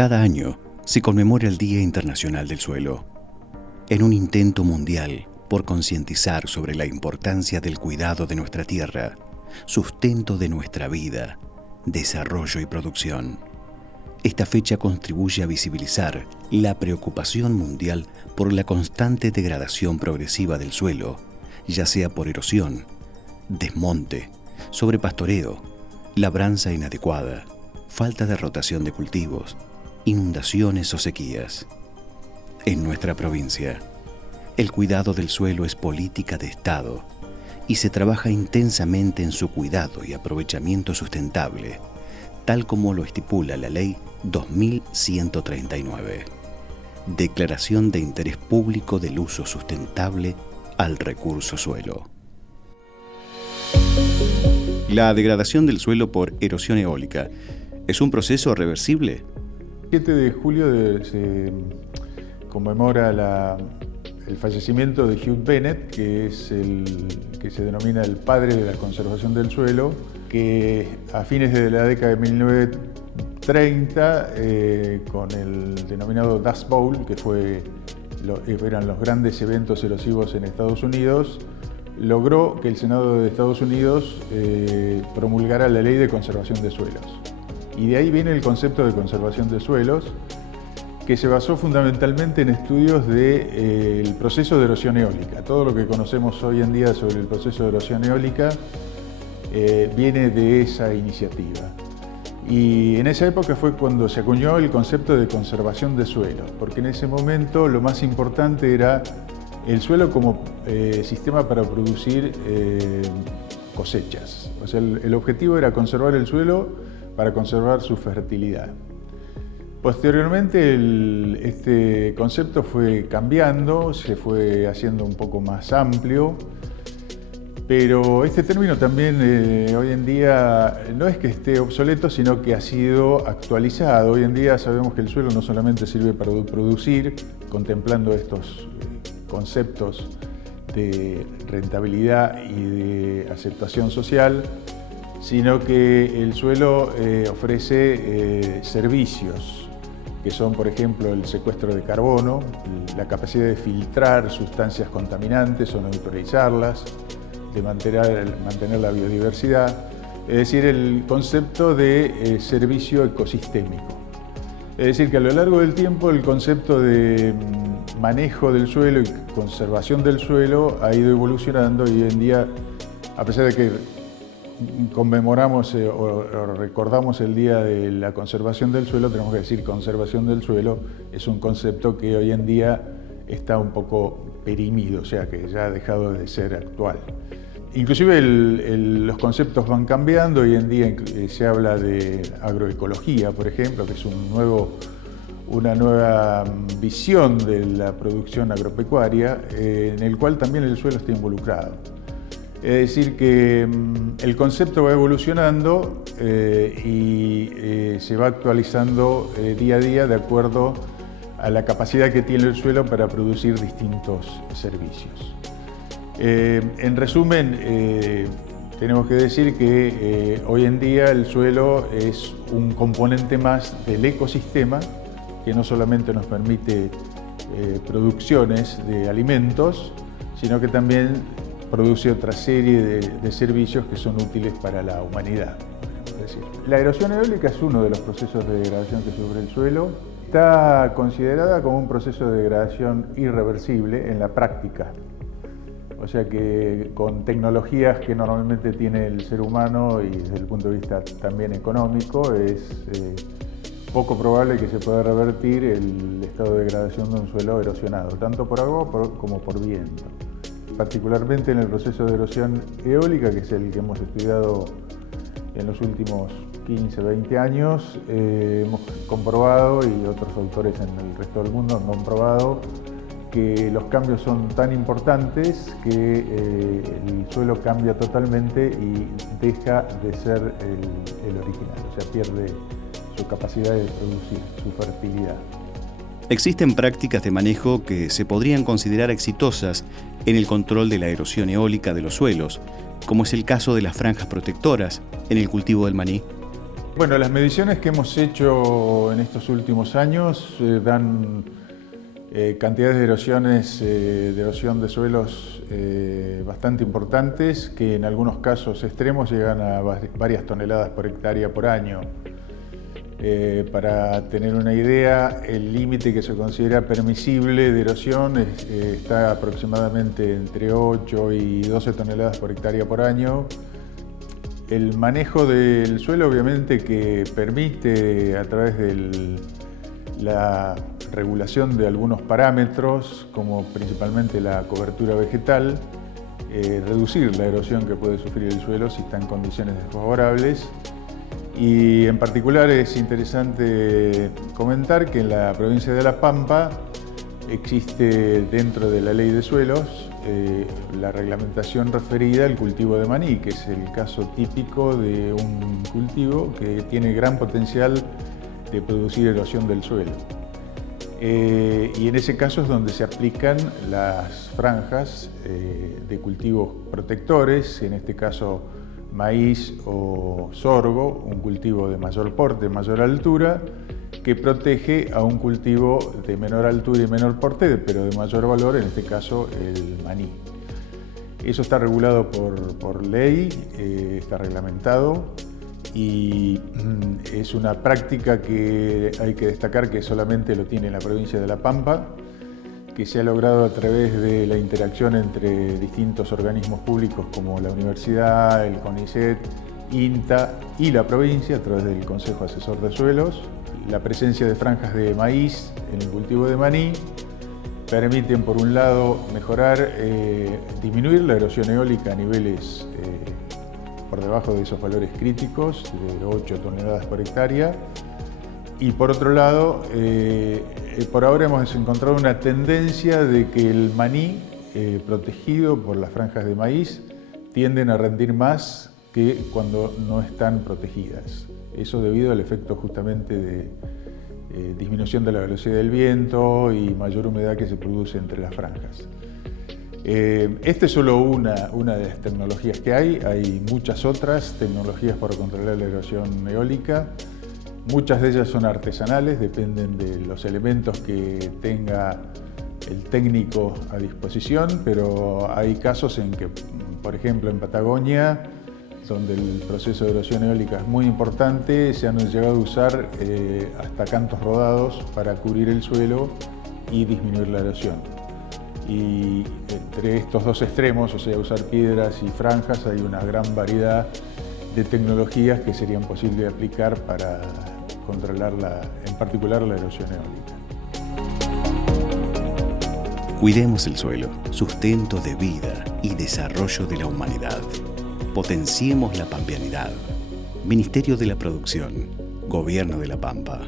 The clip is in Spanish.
Cada año se conmemora el Día Internacional del Suelo, en un intento mundial por concientizar sobre la importancia del cuidado de nuestra tierra, sustento de nuestra vida, desarrollo y producción. Esta fecha contribuye a visibilizar la preocupación mundial por la constante degradación progresiva del suelo, ya sea por erosión, desmonte, sobrepastoreo, labranza inadecuada, falta de rotación de cultivos, inundaciones o sequías. En nuestra provincia, el cuidado del suelo es política de Estado y se trabaja intensamente en su cuidado y aprovechamiento sustentable, tal como lo estipula la Ley 2139. Declaración de Interés Público del Uso Sustentable al Recurso Suelo. La degradación del suelo por erosión eólica ¿es un proceso reversible? El 7 de julio se conmemora el fallecimiento de Hugh Bennett, que es el que se denomina el padre de la conservación del suelo, que a fines de la década de 1930, con el denominado Dust Bowl, que eran los grandes eventos erosivos en Estados Unidos, logró que el Senado de Estados Unidos promulgara la Ley de Conservación de Suelos. Y de ahí viene el concepto de conservación de suelos, que se basó fundamentalmente en estudios del proceso de erosión eólica. Todo lo que conocemos hoy en día sobre el proceso de erosión eólica viene de esa iniciativa. Y en esa época fue cuando se acuñó el concepto de conservación de suelos, porque en ese momento lo más importante era el suelo como sistema para producir cosechas. O sea, el objetivo era conservar el suelo para conservar su fertilidad. Posteriormente este concepto fue cambiando, se fue haciendo un poco más amplio, pero este término también hoy en día no es que esté obsoleto, sino que ha sido actualizado. Hoy en día sabemos que el suelo no solamente sirve para producir, contemplando estos conceptos de rentabilidad y de aceptación social, sino que el suelo ofrece servicios, que son, por ejemplo, el secuestro de carbono, la capacidad de filtrar sustancias contaminantes o neutralizarlas, de mantener la biodiversidad, es decir, el concepto de servicio ecosistémico. Es decir, que a lo largo del tiempo el concepto de manejo del suelo y conservación del suelo ha ido evolucionando y hoy en día, a pesar de que conmemoramos o recordamos el Día de la Conservación del Suelo, tenemos que decir conservación del suelo es un concepto que hoy en día está un poco perimido, o sea que ya ha dejado de ser actual. Inclusive los conceptos van cambiando, hoy en día se habla de agroecología, por ejemplo, que es una nueva visión de la producción agropecuaria, en el cual también el suelo está involucrado. Es decir, que el concepto va evolucionando y se va actualizando día a día de acuerdo a la capacidad que tiene el suelo para producir distintos servicios. En resumen, tenemos que decir que hoy en día el suelo es un componente más del ecosistema que no solamente nos permite producciones de alimentos, sino que también produce otra serie de servicios que son útiles para la humanidad. La erosión eólica es uno de los procesos de degradación que sufre el suelo. Está considerada como un proceso de degradación irreversible en la práctica. O sea que con tecnologías que normalmente tiene el ser humano y desde el punto de vista también económico, es poco probable que se pueda revertir el estado de degradación de un suelo erosionado, tanto por agua como por viento. Particularmente en el proceso de erosión eólica, que es el que hemos estudiado en los últimos 15, 20 años, hemos comprobado, y otros autores en el resto del mundo han comprobado, que los cambios son tan importantes que el suelo cambia totalmente y deja de ser el original, o sea, pierde su capacidad de producir, su fertilidad. Existen prácticas de manejo que se podrían considerar exitosas en el control de la erosión eólica de los suelos, como es el caso de las franjas protectoras en el cultivo del maní. Bueno, las mediciones que hemos hecho en estos últimos años dan cantidades de erosiones, de erosión de suelos bastante importantes, que en algunos casos extremos llegan a varias toneladas por hectárea por año. Para tener una idea, el límite que se considera permisible de erosión está aproximadamente entre 8 y 12 toneladas por hectárea por año. El manejo del suelo, obviamente, que permite a través de la regulación de algunos parámetros, como principalmente la cobertura vegetal, reducir la erosión que puede sufrir el suelo si está en condiciones desfavorables. Y en particular es interesante comentar que en la provincia de La Pampa existe dentro de la ley de suelos la reglamentación referida al cultivo de maní, que es el caso típico de un cultivo que tiene gran potencial de producir erosión del suelo. Y en ese caso es donde se aplican las franjas de cultivos protectores, en este caso maíz o sorgo, un cultivo de mayor porte, mayor altura, que protege a un cultivo de menor altura y menor porte, pero de mayor valor, en este caso el maní. Eso está regulado por ley, está reglamentado y es una práctica que hay que destacar que solamente lo tiene la provincia de La Pampa, que se ha logrado a través de la interacción entre distintos organismos públicos como la universidad, el CONICET, INTA y la provincia a través del Consejo Asesor de Suelos. La presencia de franjas de maíz en el cultivo de maní permiten, por un lado, disminuir la erosión eólica a niveles por debajo de esos valores críticos de 8 toneladas por hectárea. Y por otro lado, por ahora hemos encontrado una tendencia de que el maní protegido por las franjas de maíz tienden a rendir más que cuando no están protegidas. Eso debido al efecto justamente de disminución de la velocidad del viento y mayor humedad que se produce entre las franjas. Esta es solo una de las tecnologías que hay muchas otras tecnologías para controlar la erosión eólica. Muchas de ellas son artesanales, dependen de los elementos que tenga el técnico a disposición, pero hay casos en que, por ejemplo, en Patagonia, donde el proceso de erosión eólica es muy importante, se han llegado a usar hasta cantos rodados para cubrir el suelo y disminuir la erosión. Y entre estos dos extremos, o sea, usar piedras y franjas, hay una gran variedad de tecnologías que serían posibles de aplicar para controlar en particular la erosión eólica. Cuidemos el suelo, sustento de vida y desarrollo de la humanidad. Potenciemos la pampeanidad. Ministerio de la Producción, Gobierno de La Pampa.